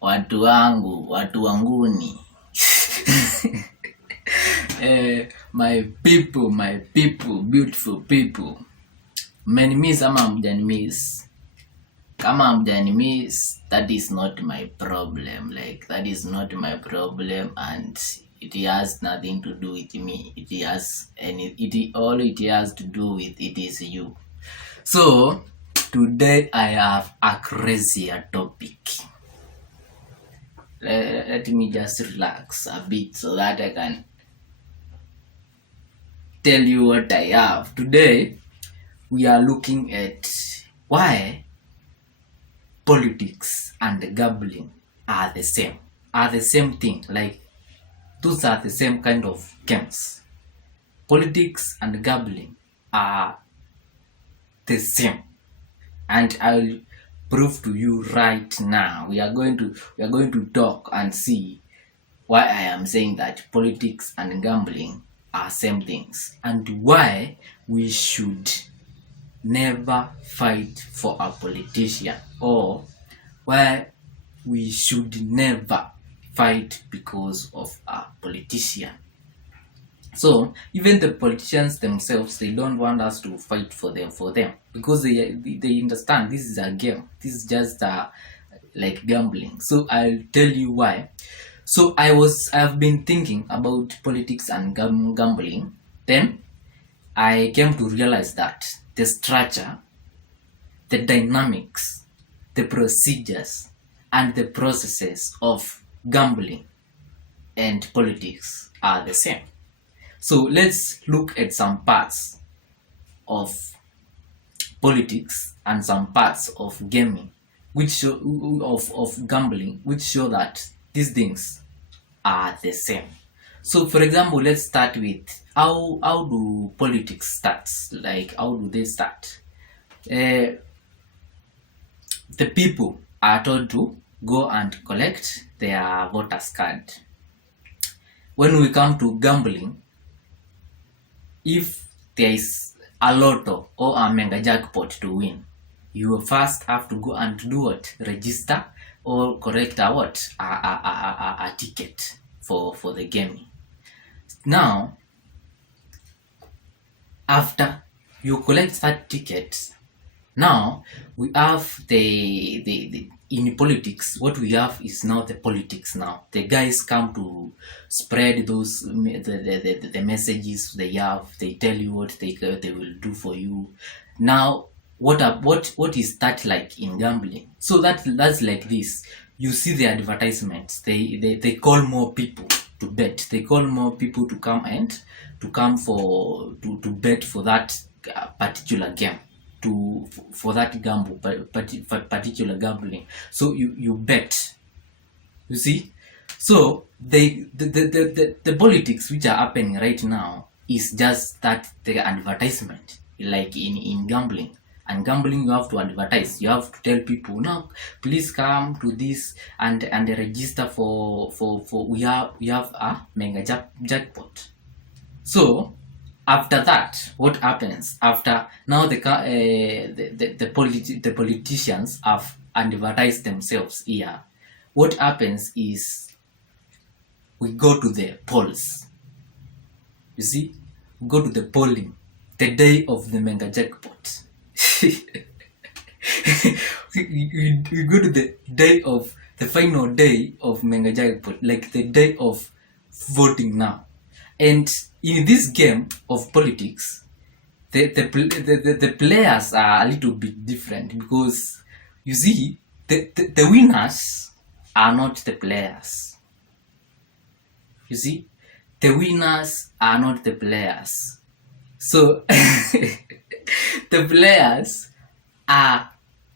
watu wangu, watu wanguni. My people, beautiful people. Mmenimiss ama hamjanimiss? Kama hamjanimiss, that is not my problem. Like, that is not my problem, and it has nothing to do with me. All it has to do with it is you. So today I have a crazier topic. Let me just relax a bit so that I can tell you what I have. Today we are looking at why politics and gambling are the same thing. Like, those are the same kind of games. Politics and gambling are the same, and I'll prove to you right now. We are going to talk and see why I am saying that politics and gambling are same things, and why we should never fight for a politician, or why we should never fight because of a politician. So even the politicians themselves, they don't want us to fight for them because they understand this is a game. This is just like gambling. So I'll tell you why. So I've been thinking about politics and gambling. Then I came to realize that the structure, the dynamics, the procedures, and the processes of gambling and politics are the same. So let's look at some parts of politics and some parts of gaming, which show of gambling, which show that these things are the same. So for example, let's start with how do politics start? Like, how do they start? The people are told to go and collect their voters card. When we come to gambling, if there is a lotto or a mega jackpot to win, you first have to go and do what? Register or correct a ticket for the gaming. Now, after you collect that ticket, now we have the in politics, what we have is now the politics. Now the guys come to spread those the messages they have. They tell you what they will do for you. Now what is that like in gambling? So that's like this. You see the advertisements. They call more people to bet. They call more people to come to bet for that particular game, for that gamble, particular gambling. So you bet, you see. So the politics which are happening right now is just that the advertisement, like in gambling. And gambling, you have to advertise. You have to tell people, no, please come to this and register for we have a mega jackpot. So after that, what happens? After now, the politicians have advertised themselves here. What happens is we go to the polls. You see, we go to the polling the day of the mega jackpot. we go to the final day of mega jackpot, like the day of voting now. And in this game of politics, the players are a little bit different, because you see, the winners are not the players. You see, the winners are not the players. So the players are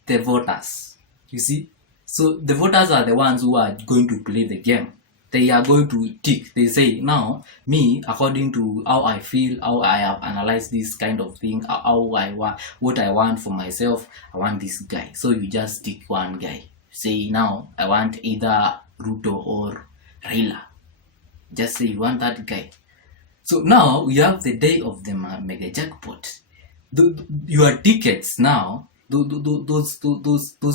the voters. You see, so the voters are the ones who are going to play the game. They are going to tick. They say, now, me, according to how I feel, how I have analyzed this kind of thing, how I want, what I want for myself, I want this guy. So you just tick one guy. Say, now, I want either Ruto or Raila. Just say you want that guy. So now we have the day of the mega jackpot. Your tickets now, those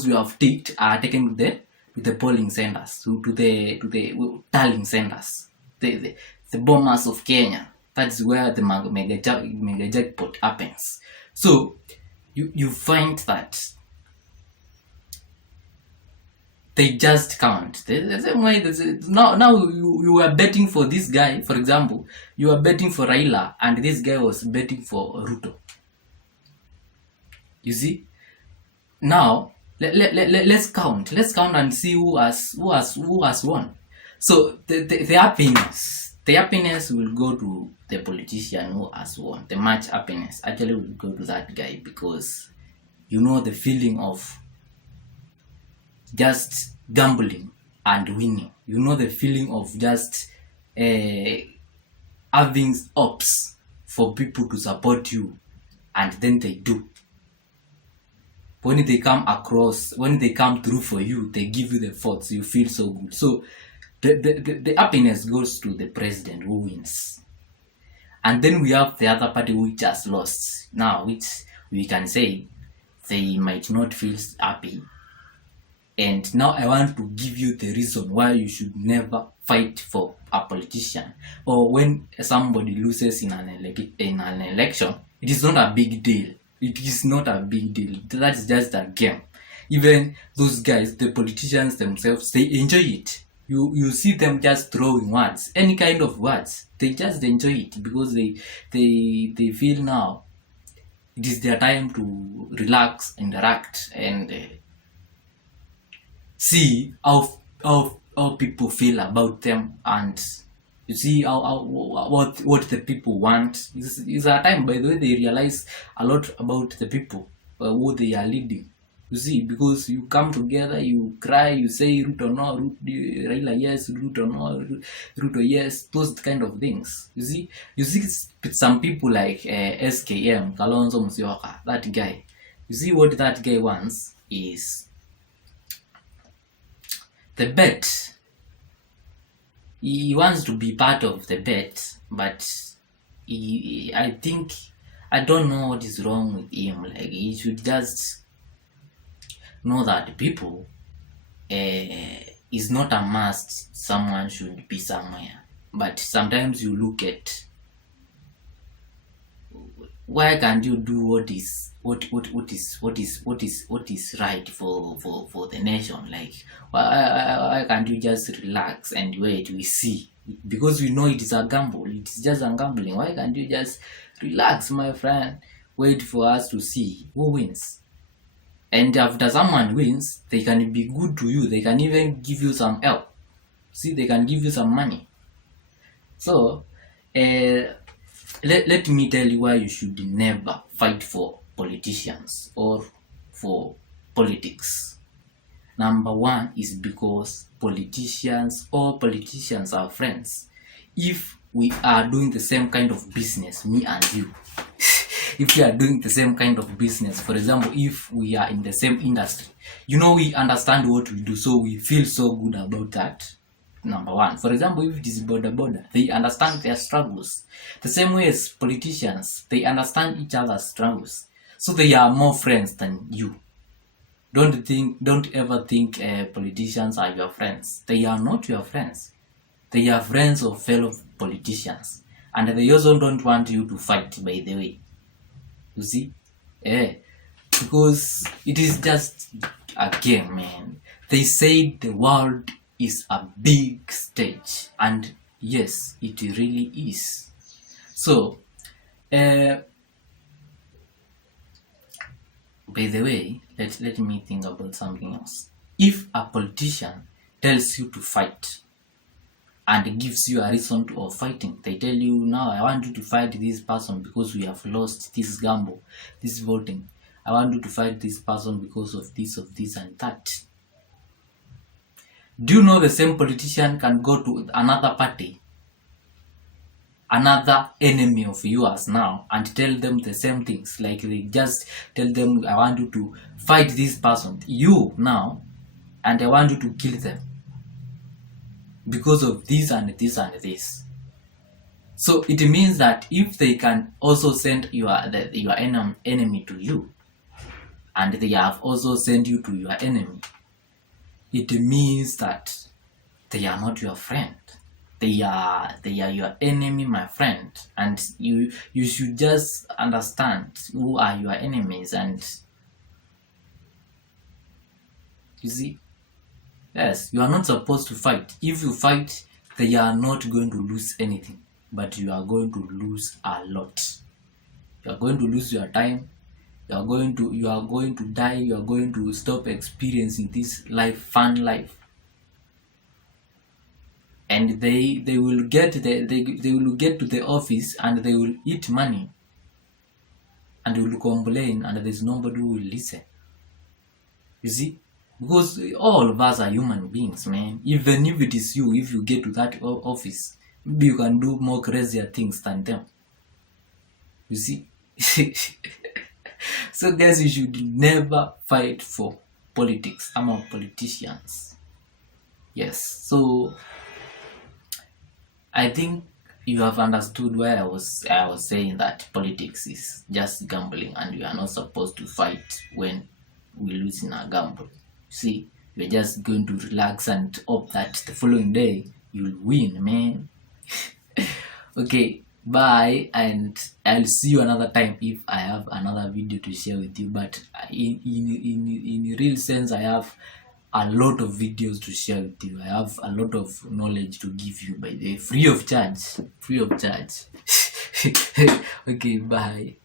you have ticked are taken to the polling centers, to the tallying centers, the bombers of Kenya. That's where the mega jackpot happens. So you find that they just count. The same way now you are betting for this guy, for example, you are betting for Raila and this guy was betting for Ruto. You see? Now let's count. Let's count and see who has won. So the happiness will go to the politician who has won. The much happiness actually will go to that guy, because you know the feeling of just gambling and winning. You know the feeling of just having hopes for people to support you, and then they do. When they come through for you, they give you the votes, you feel so good. So the happiness goes to the president who wins. And then we have the other party which has lost. Now, which we can say they might not feel happy. And now I want to give you the reason why you should never fight for a politician. Or when somebody loses in an election, it is not a big deal. It is not a big deal. That's just a game. Even those guys, the politicians themselves, they enjoy it. You see them just throwing words, any kind of words. They just enjoy it because they feel now it is their time to relax, interact, and see how people feel about them, and you see what the people want. It's a time, by the way, they realize a lot about the people who they are leading. You see, because you come together, you cry, you say Ruto no, Raila yes, Ruto no, Ruto yes, those kind of things. You see some people like SKM, Kalonzo Musyoka, that guy. You see what that guy wants is the bet. He wants to be part of the bet, but I don't know what is wrong with him. Like, he should just know that people is not a must. Someone should be somewhere, but sometimes you look at why can't you do what is right for the nation? Like, why can't you just relax and wait? We see, because we know it is a gamble. It is just a gambling. Why can't you just relax, my friend? Wait for us to see who wins. And after someone wins, they can be good to you. They can even give you some help. See, they can give you some money. So, let me tell you why you should never fight for politicians or for politics. Number one is because politicians are friends. If we are doing the same kind of business, me and you, if we are doing the same kind of business, for example, if we are in the same industry, we understand what we do, so we feel so good about that. Number one, for example, if it is border, they understand their struggles. The same way as politicians, they understand each other's struggles, so they are more friends than you. Don't ever think politicians are your friends. They are not your friends. They are friends of fellow politicians, and they also don't want you to fight, by the way. You see? Because it is just a game, man. They say the world is a big stage, and yes, it really is. So, by the way, let me think about something else. If a politician tells you to fight and gives you a reason of fighting, they tell you, now I want you to fight this person because we have lost this gamble, this voting. I want you to fight this person because of this, and that. Do you know the same politician can go to another party, another enemy of yours now, and tell them the same things? Like, they just tell them, I want you to fight this person, you now, and I want you to kill them because of this and this and this. So it means that if they can also send your enemy to you, and they have also sent you to your enemy, it means that they are not your friend. They are your enemy, my friend. And you should just understand who are your enemies. And you see, yes, you are not supposed to fight. If you fight, they are not going to lose anything, but you are going to lose a lot. You are going to lose your time. You are going to die. You are going to stop experiencing this life, fun life. And they will get they will get to the office and they will eat money and will complain, and there's nobody who will listen. You see, because all of us are human beings, man. Even if it is you, if you get to that office, maybe you can do more crazier things than them. You see. So guys, you should never fight for politics among politicians. Yes, so I think you have understood where I was saying that politics is just gambling and we are not supposed to fight when we lose in a gamble. See, we're just going to relax and hope that the following day you'll win, man. Okay, bye, and I'll see you another time if I have another video to share with you. But in real sense, I have a lot of videos to share with you. I have a lot of knowledge to give you, by the way, free of charge. Okay, bye.